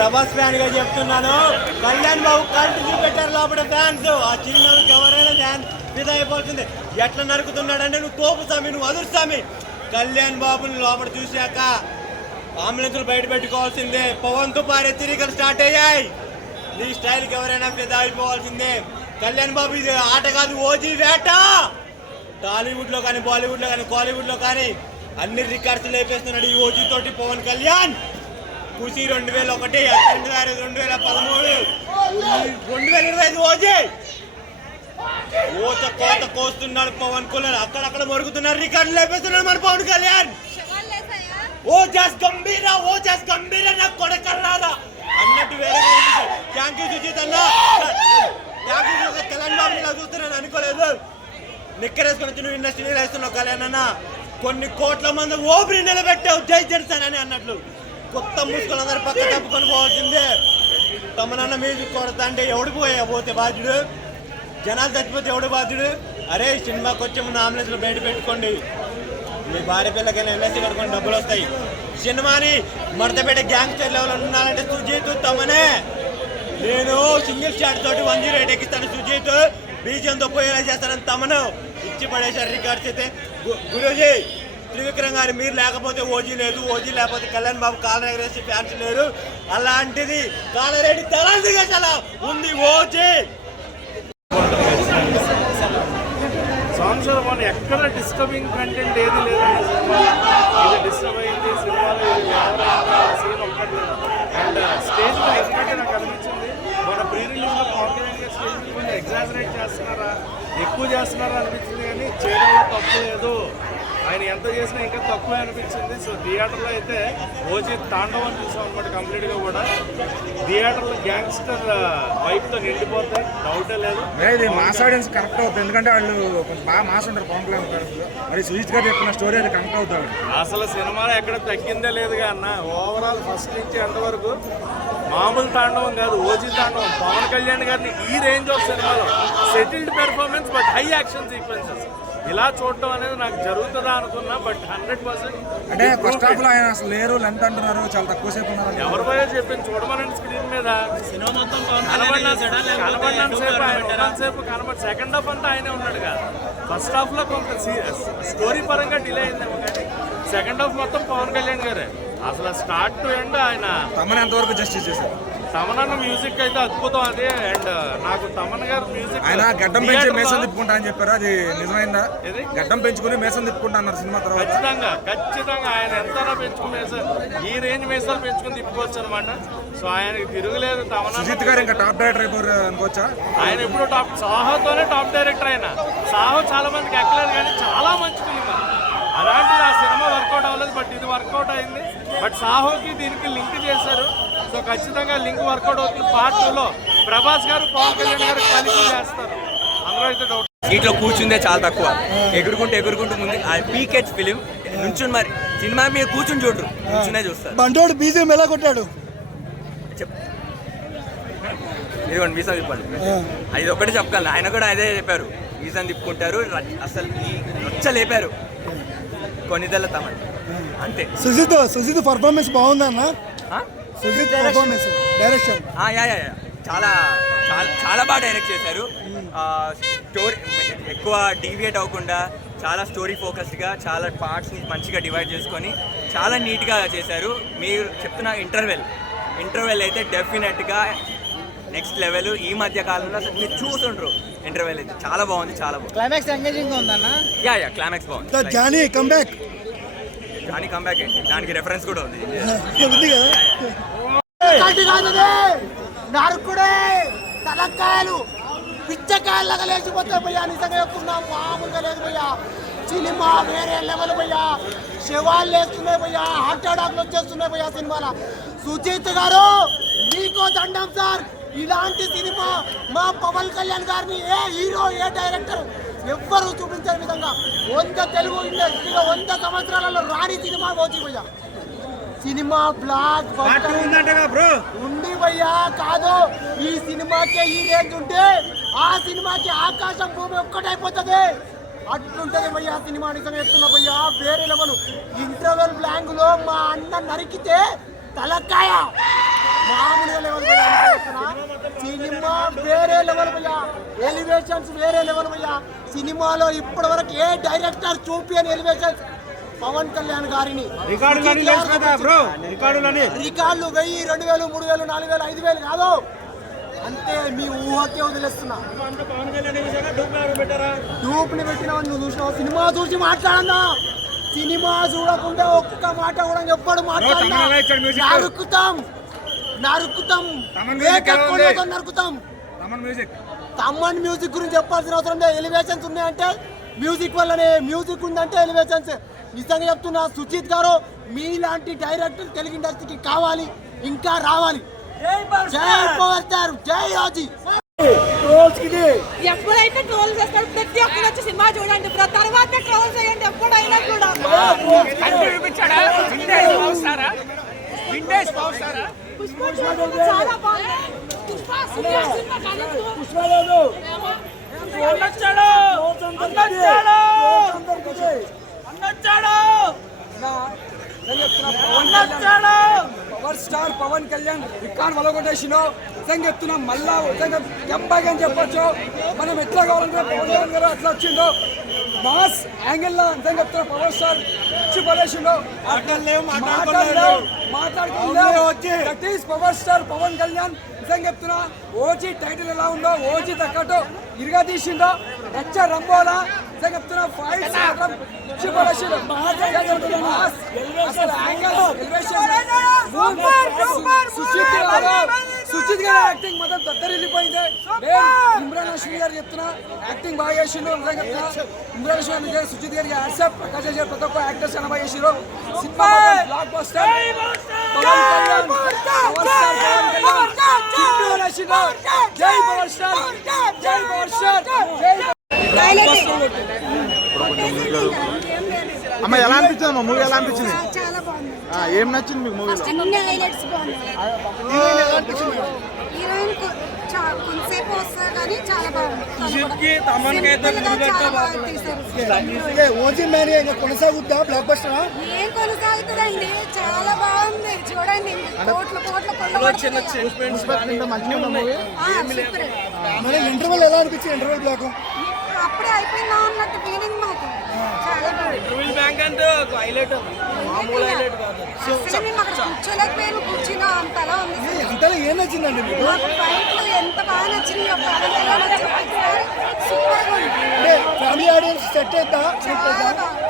Prabhas fan గా చెప్తున్నాను. Kalyan Babu continue పెట్టారు లోపల ఫ్యాన్స్. ఆ చిరునవ్వుకి ఎవరైనా ఫ్యాన్ ఫిదా అయిపోతుంది. ఎట్లా నరుకుతున్నాడంటే నువ్వు తోపు స్వామి, నువ్వు అదుర్స్వామి. కళ్యాణ్ బాబుని లోపల చూశాక అంబులెన్స్లు బయట పెట్టుకోవాల్సిందే. పవన్ తో పారే తిరిగలు స్టార్ట్ అయ్యాయి. నీ స్టైల్కి ఎవరైనా ఫిదా అయిపోవాల్సిందే. కళ్యాణ్ బాబు ఇది ఆట కాదు, ఓజీ వేట. టాలీవుడ్ లో కానీ, బాలీవుడ్ లో కానీ, కాలీవుడ్ లో కానీ అన్ని రికార్డ్స్ లేపేస్తున్నాడు ఈ ఓజీ తోటి పవన్ కళ్యాణ్. ఖుషి 2001, 2013, 2025 ఓజీ ఓత కోత కోస్తున్నాడు పవన్ కళ్యాణ్. అక్కడక్కడ మరుగుతున్నారు, రికార్డులు లేపేస్తున్నాడు మన పవన్ కళ్యాణ్. ఓ జాస్ గంభీర నా కొడకల్లారా అన్నట్టు వేరే థ్యాంక్ యూ సుజిత్ అన్న. కళ్యాణ్ బాబు ఇలా చూస్తున్నాను అనుకోలేదు. నిక్కరేసుకొని వచ్చి నువ్వు ఇండస్ట్రీ వేస్తున్నావు కళ్యాణ్ అన్న. కొన్ని కోట్ల మంది ఓపిరి నిలబెట్టావు జై జనసేన అని అన్నట్లు. కొత్త ముసుగులు అందరూ పక్క తప్పుకొని పోవాల్సిందే. తమనన్న మ్యూజిక్ కొడతా అంటే ఎవడు పోతే బాధ్యుడు? జనాలు చచ్చిపోతే ఎవడు బాధ్యుడు? అరే సినిమాకి వచ్చే ముందు ఆంబులెన్స్లో బయట పెట్టుకోండి. మీ భార్య పిల్లకైనా ఎల్ఐసి కట్టుకొని డబ్బులు వస్తాయి. సినిమాని మడతపేట గ్యాంగ్స్టర్ లెవెల్ ఉన్నానంటే సుజీత్ తమనే. నేను సింగిల్ షాట్ తోటి 108 ఎక్కిస్తాను సుజీత్. బీజంతో పోయేలా చేస్తానని తమను ఇచ్చి పడేశారు రికార్డ్స్ అయితే. గురూజీ త్రివిక్రమ్ గారు మీరు లేకపోతే ఓజీ లేదు, ఓజీ లేకపోతే కళ్యాణ్ బాబు కాలర్ ఎగరేసి ఫ్యాన్స్ లేరు. అలాంటిది కాలరెడ్డి తలాంటిగా చాలా ఉంది ఓజీ. సాంగ్స్ మనం ఎక్కడ డిస్టర్బింగ్ కంటెంట్ ఏది లేదండి. సినిమా ఇది డిస్టర్బ్ అయింది సినిమాలో, సీన్ ఒక్కటి. అండ్ స్టేజ్ మీద ఎందుకంటే నాకు అనిపించింది మన ప్రీ రిలీజ్లో పవన్ కళ్యాణ్ గారు స్టేజ్ మీద కొంచెం ఎగ్జాజరేట్ చేస్తున్నారా, ఎక్కువ చేస్తున్నారా అనిపించింది. కానీ చేయడంలో తప్పు లేదు, ఆయన ఎంత చేసినా ఇంకా తక్కువే అనిపించింది. సో థియేటర్లో అయితే ఓజీ తాండవం చూసాం అనమాట కంప్లీట్గా కూడా. థియేటర్లో గ్యాంగ్స్టర్ వైపుతో నిండిపోతాయి, డౌటే లేదు. ఇది మాస్ ఆడియన్స్ కనెక్ట్ అవుతుంది, ఎందుకంటే వాళ్ళు కొంచెం బాగా మాస్ ఉంటారు పవన్ కళ్యాణ్ గారు. మరి సుజిత్ గారు చెప్పిన స్టోరీ అది కనెక్ట్ అవుతాడు. అసలు సినిమాలో ఎక్కడ తగ్గిందే లేదుగా అన్న. ఓవరాల్ ఫస్ట్ నుంచి ఎంతవరకు మామూలు తాండవం కాదు, ఓజీ తాండవం. పవన్ కళ్యాణ్ గారిని ఈ రేంజ్ ఆఫ్ సినిమాలో settled performance but high action sequences ఇలా చూడటం అనేది నాకు జరుగుతుందా అనుకున్నా. బట్ 100% అంటే ఫస్ట్ హాఫ్ లో ఆయన అసలు లేరు, లెంత్ అంటున్నారు, చాలా తక్కువ సేపు ఉన్నారు. ఎవరి పోయో చెప్పింది చూడమనండి స్క్రీన్ మీద. కనబడినంతసేపు కనబడి సెకండ్ హాఫ్ అంతా ఆయనే ఉన్నాడు కదా. ఫస్ట్ హాఫ్ లో కొంత స్టోరీ పరంగా డిలే అయిందేమో, కానీ సెకండ్ హాఫ్ మొత్తం పవన్ కళ్యాణ్ గారే. అసలు స్టార్ట్ టు ఎండ్ ఆయన తమన్ ఎంతవరకు జస్టిస్ చేశారు. తమన్ మ్యూజిక్ అయితే అద్భుతం అది. అండ్ నాకు తమన్ గారు మ్యూజిక్ ఆయన గడ్డం పెంచి మేసం తిప్పుకుంటా అని చెప్పారు, అది నిజమైందా? గడ్డం పెంచుకుని మేసం తిప్పుకుంటా అన్నారు సినిమా తర్వాత. ఖచ్చితంగా ఆయన ఎంతైనా పెంచుకుని ఈ రేంజ్ మేసాలు పెంచుకుని తిప్పుకోవచ్చు అనమాట. సో ఆయనకి తిరుగులేదు. తమన్ సుజిత్ గారు ఇంకా టాప్ డైరెక్టర్ అయిపోయారు అనుకోవచ్చా? ఆయన ఎప్పుడు టాప్, సాహోతోనే టాప్ డైరెక్టర్. ఆయన సాహో చాలా మందికి ఎక్కలేదు, కానీ చాలా మంచి ఫిలిం. అలాంటిది ఆ సినిమా వర్కౌట్ అవ్వలేదు, బట్ ఇది వర్కౌట్ అయింది. బట్ సాహోకి దీనికి లింక్ చేశారు. సో ఖచ్చితంగా లింక్ వర్కౌట్ అవుతుంది. పార్ట్ 2లో ప్రభాస్ గారు పవన్ కళ్యాణ్ గారు కలిసి చేస్తారు, అందులో అయితే డౌట్. సీట్లో కూర్చుందే చాలా తక్కువ, ఎగురుకుంటూ ముందు పీకెచ్ ఫిలిం నుంచుని మరి సినిమా మీద కూర్చుని చూడరు, కూర్చునే చూస్తారు. బంటోడు బీజం ఎలా కొట్టాడు ఇదిగోండి వీసా తిప్పండి, అది ఒకటి చెప్పగలను. ఆయన కూడా అదే చెప్పారు, వీసా తిప్పుకుంటారు. అసలు ఈ రచ్చ లేపారు కొన్నిదల తమన్ అంతే. సుజిత్ పర్ఫార్మెన్స్ బాగుందన్న. సుజిత్ పర్ఫార్మెన్స్ డైరెక్షన్ చాలా చాలా చాలా బాగా డైరెక్ట్ చేశారు. స్టోరీ ఎక్కువ డీవియేట్ అవ్వకుండా చాలా స్టోరీ ఫోకస్డ్గా చాలా పార్ట్స్ని మంచిగా డివైడ్ చేసుకొని చాలా నీట్గా చేశారు. మీరు చెప్తున్న ఇంటర్వెల్ అయితే డెఫినెట్గా నెక్స్ట్ లెవెల్. ఈ మధ్య కాలంలో అసలు మీరు చూస్తుండ్రు ఇంటర్వెల్ అయితే చాలా బాగుంది, చాలా బాగుంది. క్లైమాక్స్ ఎంగేజింగ్ ఉందన్న. క్లైమాక్స్ బాగుంది. జానీ కంబ్యాక్ ఏంటి, దానికి రెఫరెన్స్ కూడా ఉంది. నరుకుడే తలకాయలు పిచ్చకాయలాగా లేచిపోతాయి భయ్యా. నిజంగా చెప్తున్నా, మామూలుగా లేదు భయ్యా. సినిమా వేరే లెవెల్ భయ్యా. శవాలు లేస్తున్నాయి భయ్యా, హార్ట్ అటాక్లు వచ్చేస్తున్నాయి భయ్యా సినిమాలో. సుజిత్ గారు మీకో దండం సార్. ఇలాంటి సినిమా మా పవన్ కళ్యాణ్ గారిని ఏ హీరో ఏ డైరెక్టర్ ఎవ్వరూ చూపించే విధంగా 100 తెలుగు ఇండస్ట్రీలో 100 సంవత్సరాలలో రాని సినిమా ఓజీ భయ్యా. సినిమా బ్లాక్ ఉంది భయ్యా. కాదు, ఈ సినిమాకే ఈ రేంజ్ ఉంటే ఆ సినిమాకి ఆకాశం భూమి ఒక్కటైపోతుంది. అట్లుంటది భయ్యా సినిమా. నిజంగా చెప్తున్నా భయ్యా, వేరే లెవెల్. ఇంటర్వెల్ బ్లాంక్ లో మా అన్న నరికితే తలకాయ సినిమా వేరే లెవెల్ భయ్యా, ఎలివేషన్స్ వేరే లెవెల్ భయ్యా. సినిమాలో ఇప్పటి వరకు ఏ డైరెక్టర్ చూపియని ఎలివేషన్స్ పవన్ కళ్యాణ్ గారిని. రికార్డులు 1000, 2000, 3000, 4000, 5000 కాదు, అంతే మీ ఊహకే వదిలేస్తున్నా. డూప్ని పెట్టినావు నువ్వు చూసినావు. సినిమా చూసి మాట్లాడన్నా, సినిమా చూడకుండా ఒక్క మాట కూడా ఎప్పుడు మాట్లాడినా నరుకుతాం నరుకుతాం నరుకుతాం. తమ్మన్ మ్యూజిక్ గురించి చెప్పాల్సిన అవసరం లేదు. ఎలివేషన్స్ ఉన్నాయంటే మ్యూజిక్ వల్లనే, మ్యూజిక్ ఉందంటే ఎలివేషన్స్. నిజంగా చెప్తున్నా, సుచిత్ గారు మీలాంటి డైరెక్టర్ తెలుగు ఇండస్ట్రీకి కావాలి, ఇంకా రావాలి. జై పవర్ స్టార్, జై రాజీ. ఎప్పుడైతే ట్రోల్ చేస్తారు ప్రతి ఒక్కరు వచ్చి సినిమా చూడండి, తర్వాత ట్రోల్ చేయండి. ఎప్పుడైనా కూడా చాలా బాగుంది. Power star Pawan Kalyan record వలగొట్టేసినో నిజంగా చెప్తున్నాం. మళ్ళా నిజంగా ఎంబాగా అని చెప్పొచ్చు. మనం ఎట్లా కావాలంటే పవన్ కళ్యాణ్ గారు అట్లా వచ్చిండో మాస్ యాంగిల్లో నిజంగా చెప్తున్నా. పవర్ స్టార్ ఇచ్చి పడేసిండో, that is power star Pawan Kalyan. నిజంగా చెప్తున్నా, ఓజీ టైటిల్ ఎలా ఉందో ఓజీ తగ్గట్టు ఇరుగా తీసిండో. రచ్చ రంబోలా నిజంగా చెప్తున్నా, ఫైట్స్ మాత్రం ఇచ్చి పడేసిండో. అసలు సుచిత్ గారి యాక్టింగ్ మాత్రం దద్దరిల్లిపోయింది. ఇమ్రాన్ హష్మి గారు చెప్తున్నా, యాక్టింగ్ బాగా చేసిండు. నిజంగా చెప్తున్నా, ఇమ్రాన్ హష్మి గారు సుచిత్ గారికి యాక్సెప్ట్, ప్రకాష్ గారు ప్రతి ఒక్క యాక్టర్స్ చాలా బాగా చేసిరు. Cinema blockbuster. Pawan Kalyan, power star Pawan Kalyan చుట్టూ రాసిండు. జై పవర్ స్టార్, జై పవర్ స్టార్, జై. అమ్మ ఎలా అనిపించింది అమ్మ మూవీ? ఎలా అనిపించింది? చాలా బాగుంది. ఏం నచ్చింది మీకు మూవీలో? అన్ని హైలైట్స్ బాగున్నాయి. హీరోయిన్ కొంతసేపు వస్తారు కానీ చాలా బాగుంది. ఓజీ మ్యాన్ ఇంకా కొనసాగుద్దా బ్లాక్ బస్టర్? ఏం కొనసాగుతుందండి, చాలా బాగుంది. చూడండి, కోట్ల మరి ఇంటర్వెల్ ఎలా అనిపించింది? ఇంటర్వెల్ బ్లాక్ అప్పుడే అయిపోయిందా అన్నట్టు ఫీలింగ్ మాకు. చాలా కూర్చోలేకపోయాను, కూర్చున్నా అంతలా ఉంది. అంతలో ఏం నచ్చిందండి మీకు? ఫైట్లు ఎంత బాగా నచ్చినాయో, సూపర్ గా ఉంది. ఫ్యామిలీ ఆడియన్స్ సెట్ అవుతా?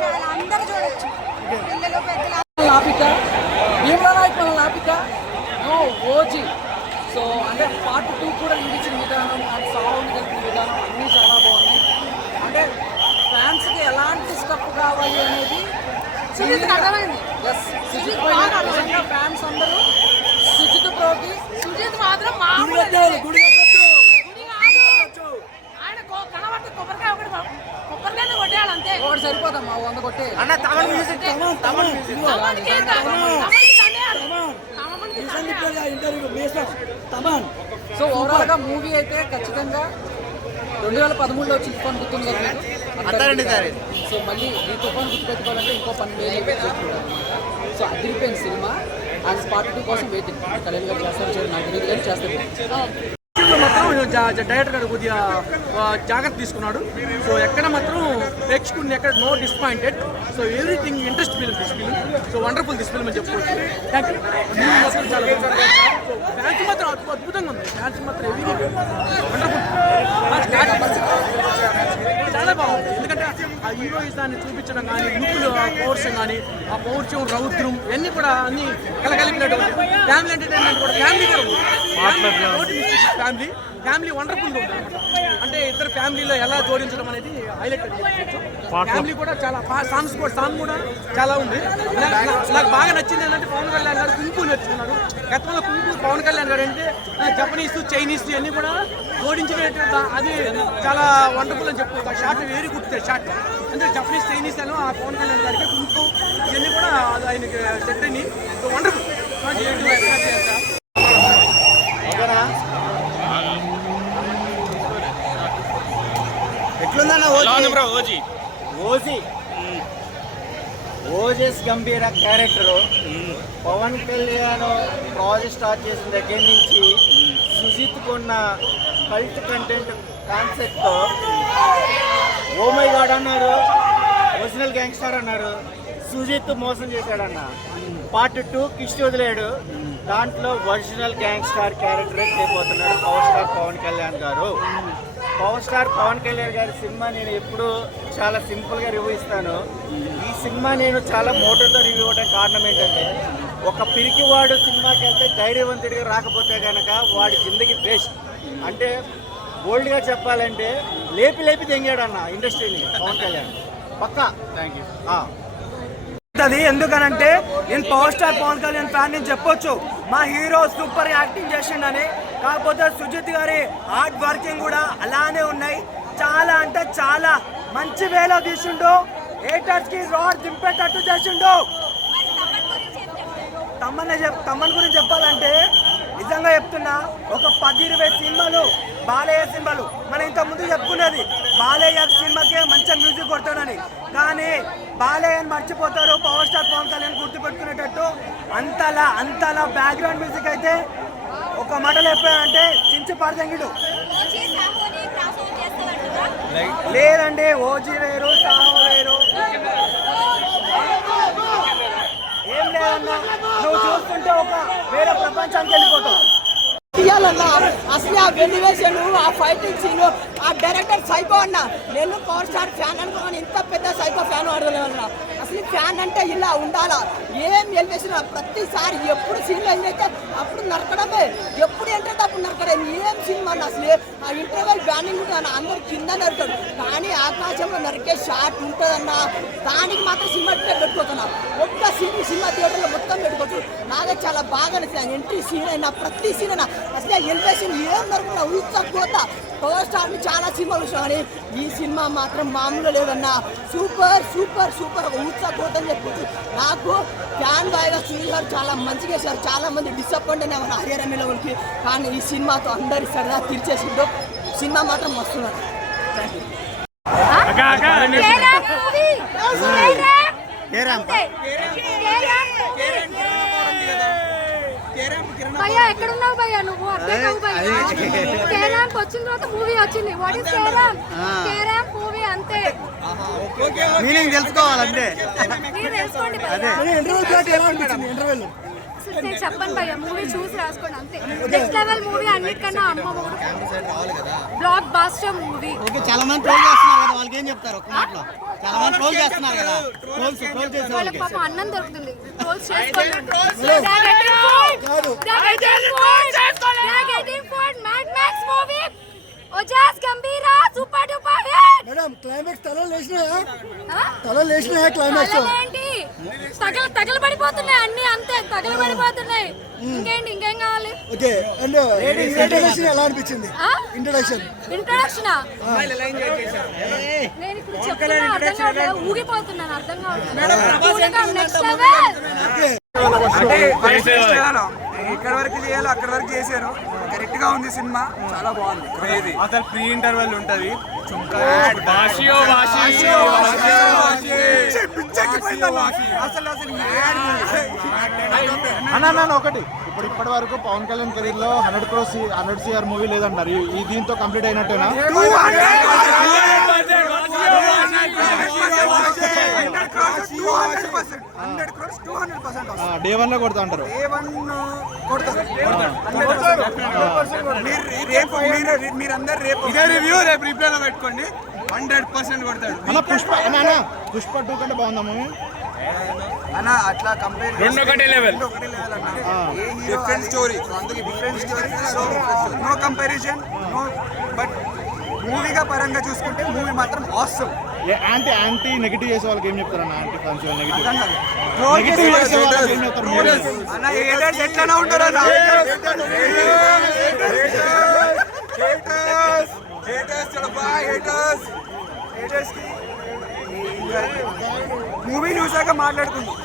చాలా అందరు చూడొచ్చు, పిల్లలు పెద్దలు. లాపిక భీమనాయక్ మన లాపిక ఓజీ. సో అంటే పార్ట్ 2 కూడా చూపించిన విధానం, అండ్ సౌండ్ కలిపిన విధానం అన్నీ చాలా బాగున్నాయి. అంటే ఫ్యాన్స్కి ఎలాంటి స్టఫ్ కావాలి అనేది అర్థమైంది. ఫ్యాన్స్ అందరూ సుజిత్ ప్రోకి సుజిత్ మాత్రం కొబ్బరికాయ కొట్టేయాలి అంతే. ఒకటి సరిపోదమ్మా, 100 కొట్టే. సో ఓవరాల్ గా మూవీ అయితే ఖచ్చితంగా 2013లో వచ్చి తుఫాన్ గుర్తుంది కదా మీకు? సో మళ్ళీ ఈ తుఫాన్ గుర్తుపెట్టుకోవాలంటే ఇంకో 12 చూడాలి. సో అదిరిపోయిన సినిమా. అండ్ పార్ట్ 2 కోసం వెయిటింగ్. కళ్యాణ్ గారు చేస్తారు, నాకు తెలియదు కానీ చేస్తారు. మాత్రం డైరెక్టర్ గారు కొద్దిగా జాగ్రత్త తీసుకున్నాడు. సో ఎక్కడ మాత్రం ప్రేక్షకుడిని ఎక్కడ no disappointed. So everything interest film this film. So wonderful this film అని చెప్పుకోవచ్చు. Thank you. చాలా సో ఫ్యాన్స్ మాత్రం అద్భుతంగా ఉంది. ఫ్యాన్స్ మాత్రం వండర్ఫుల్, చాలా బాగుంది. ఎందుకంటే ఆ హీరోయిజాన్ని చూపించడం కానీ, లుక్లు పౌరుషం కానీ, ఆ పౌరుషం రౌద్రం ఇవన్నీ కూడా అన్ని కలగలిపినటువంటి ఫ్యామిలీ ఎంటర్టైన్మెంట్ కూడా. ఫ్యామిలీ కూడా ఫ్యామిలీ వండర్ఫుల్గా ఉంది అనమాట. అంటే ఇద్దరు ఫ్యామిలీలో ఎలా జోడించడం అనేది హైలైట్ అని చెప్పచ్చు. ఫ్యామిలీ కూడా చాలా సాంగ్ కూడా చాలా ఉంది. నాకు బాగా నచ్చింది ఏంటంటే పవన్ కళ్యాణ్ గారు కుంకు నేర్చుకున్నాడు. గతంలో కుంకు పవన్ కళ్యాణ్ గారు అంటే జపనీస్, చైనీస్ అన్నీ కూడా జోడించినటువంటి అది చాలా వండర్ఫుల్ అని చెప్పుకోవచ్చు. ఆ షార్ట్ వెరీ గుడ్ షార్ట్. అంటే జపనీస్, చైనీస్ అని ఆ పవన్ కళ్యాణ్ గారికి కుంకు ఇవన్నీ కూడా ఆయనకి సెట్ అయినాయి. So wonderful. ఎట్లుందన్న ఓజీ? ఓజీ ఓజెస్ గంభీర character Pawan Kalyan project start చేసిన దగ్గర నుంచి సుజిత్కున్న కల్ట్ కంటెంట్ కాన్సెప్ట్తో ఓ మై గాడ్ అన్నారు, ఒరిజినల్ గ్యాంగ్స్టర్ అన్నారు, సుజిత్ మోసం చేశాడన్న. పార్ట్ 2 కిష్టి వదిలేడు, దాంట్లో ఒరిజినల్ గ్యాంగ్స్టార్ క్యారెక్టరే చేయబోతున్నాడు పవర్ స్టార్ పవన్ కళ్యాణ్ గారు. పవర్ స్టార్ పవన్ కళ్యాణ్ గారి సినిమా నేను ఎప్పుడు చాలా సింపుల్గా రివ్యూ ఇస్తాను. ఈ సినిమా నేను చాలా మోటోతో రివ్యూ ఇవ్వడానికి కారణం ఏంటంటే, ఒక పిరికివాడు సినిమాకి వెళ్తే ధైర్యవంతుడిగా రాకపోతే కనుక వాడి జిందగీ వేస్ట్. అంటే బోల్డ్గా చెప్పాలంటే లేపి లేపి తెంగాడు అన్న ఇండస్ట్రీని పవన్ కళ్యాణ్ పక్కా. Thank you. ఎందుకనంటే నేను power star Pawan Kalyan fan నేను చెప్పొచ్చు, మా హీరో సూపర్ యాక్టింగ్ చేసిండని. కాకపోతే సుజిత్ గారి హార్డ్ వర్కింగ్ కూడా అలానే ఉన్నాయి. చాలా అంటే చాలా మంచి వేలో తీసిండు, హేటర్స్ కి రాడ్ దింపేటట్టు చేసిండు. తమ్మన్ గురించి చెప్పాలంటే నిజంగా చెప్తున్నా, ఒక 10-20 సినిమాలు బాలయ్య సినిమాలు మనం ఇంత ముందు చెప్పుకునేది, బాలయ్య సినిమాకే మంచిగా మ్యూజిక్ కొడతాడని. కానీ బాలయ్యని మర్చిపోతారు, పవర్ స్టార్ పవన్ కళ్యాణ్ గుర్తుపెట్టుకునేటట్టు అంతలా బ్యాక్గ్రౌండ్ మ్యూజిక్ అయితే ఒక మాటలు చెప్పాడంటే చించి పడదంగిడు. లేదండి, ఓజీ వేరు, సాహో వేరు, ఏం లేదన్నా. నువ్వు చూస్తుంటే ఒక వేరే ప్రపంచానికి వెళ్ళిపోతావు. అసలు ఆ వెలివేషన్, ఆ ఫైటింగ్ సీన్, ఆ డైరెక్టర్ సైకో అన్న. నేను పవర్ స్టార్ ఫ్యాన్ అనుకోని ఇంత పెద్ద సైకో ఫ్యాన్ ఆడలేదన్న. అసలు ఫ్యాన్ అంటే ఇలా ఉండాలా. ఏం ఎలివేషన్, ప్రతిసారి ఎప్పుడు సీన్లు అయితే అప్పుడు నరకడమే, ఎప్పుడు ఏంటంటే అప్పుడు నరకడం. ఏం సినిమా అన్న అసలు. ఆ ఇంటర్వెల్ బ్యానింగ్ ఉంటుంది, అందరు కింద నరకడు, కానీ ఆకాశంలో నరికే షాట్ ఉంటుందన్న. దానికి మాత్రం సినిమా పెట్టుకోతున్నా. ఒక్క సినిమా థియేటర్లో మొత్తం పెట్టుకోవచ్చు. నాకే చాలా బాగా నచ్చింది. ఎంట్రీ సీన్ అయినా ప్రతి సీన్ అయినా అసలు ఎలివేషన్ ఏం నరకుండా ఊచకపోత. పవర్ స్టార్ని చాలా సినిమాలు చూసాం, కానీ ఈ సినిమా మాత్రం మామూలుగా లేదన్నా. సూపర్ సూపర్ సూపర్ ఊచకపోత అని చెప్పొచ్చు. నాకు ఫ్యాన్ బాయ్గా సునీల్ గారు చాలా మంచిగా వేశారు. చాలా మంది డిసప్పాయింట్ అయినా మన హరియర్ లెవెల్కి, కానీ ఈ సినిమాతో అందరి సరదా తీర్చేసిందో. సినిమా మాత్రం వస్తున్నారు. Thank you. భయ్యా ఎక్కడున్నావు భయ్యా నువ్వు? అప్డేట్ అవ్వు భయ్యా. కేరాంప్ వచ్చిన తర్వాత మూవీ వచ్చింది. What is కేరాంప్? కేరాంప్ మూవీ అంతే. మీనింగ్ తెలుసుకోవాలంటే మీరు తెలుసుకోండి భయ్యా. నేను చెప్పండి భయ్యా, మూవీ చూసి రాసుకోండి అంతే. నెక్స్ట్ లెవెల్ మూవీ, అన్నిటికన్నా అమ్మ బ్లాక్ బాస్టర్ మూవీ. చాలా మంది ట్రోల్ చేస్తున్నారు కదా, వాళ్ళకి ఏం చెప్తారు ఒక మాటలో? చాలా మంది ట్రోల్ చేస్తున్నారు కదా, ట్రోల్ చేసే వాళ్ళకి పాపం అన్నం దొరుకుతుంది, ట్రోల్స్ చేసుకోండి. Super duper hit. Madam climax తల లేచినా క్లైమాక్స్ ఏంటి తగలబడిపోతున్నాయి అన్ని, అంతే తగలబడిపోతున్నాయి. ఇంకేం కావాలి? ఓకే. అండ్ ఇంట్రడక్షన్ ఎలా అనిపించింది? ఇంట్రడక్షన్ నేను ఇప్పుడు చెప్తున్నా, అర్థం కావట్లేదు, ఊగిపోతున్నాను, అర్థం కావట్లేదు. నెక్స్ట్ లెవెల్ అంటే ఎక్కడి వరకు చేయాలో అక్కడి వరకు చేశారు. కరెక్ట్ గా ఉంది సినిమా, చాలా బాగుంది. క్రేజీ. అసలు ప్రీ ఇంటర్వెల్ ఉంటది, అన్న ఒకటి, ఇప్పటి వరకు పవన్ కళ్యాణ్ కెరీర్ లో 100 CR మూవీ లేదంటారు. ఈ దీంతో కంప్లీట్ అయినట్టేనా? డే 1 లో కొడతా అంటారు. మీరందరూ రేపు ఇదే రివ్యూ రేపు రిప్లైలో పెట్టుకోండి, 100% కొడతాడు. పుష్ప 2 కంటే బాగుందా మూవీ అన్న? అట్లా కంపేర్ ఒకటే లెవెల్ అన్న, డిఫరెంట్ స్టోరీ, అందుకే different story, so no comparison, no. But మూవీగా పరంగా చూసుకుంటే మూవీ మాత్రం ఆసమ్. యాంటీ నెగిటివ్ చేసే వాళ్ళకి ఏం చెప్తారన్న? యాంటీ ఫ్యాన్స్ నెగిటివ్ అన్న హేటర్స్ ఎట్లా ఉంటారా? మూవీ చూసాక మాట్లాడుకుందాం.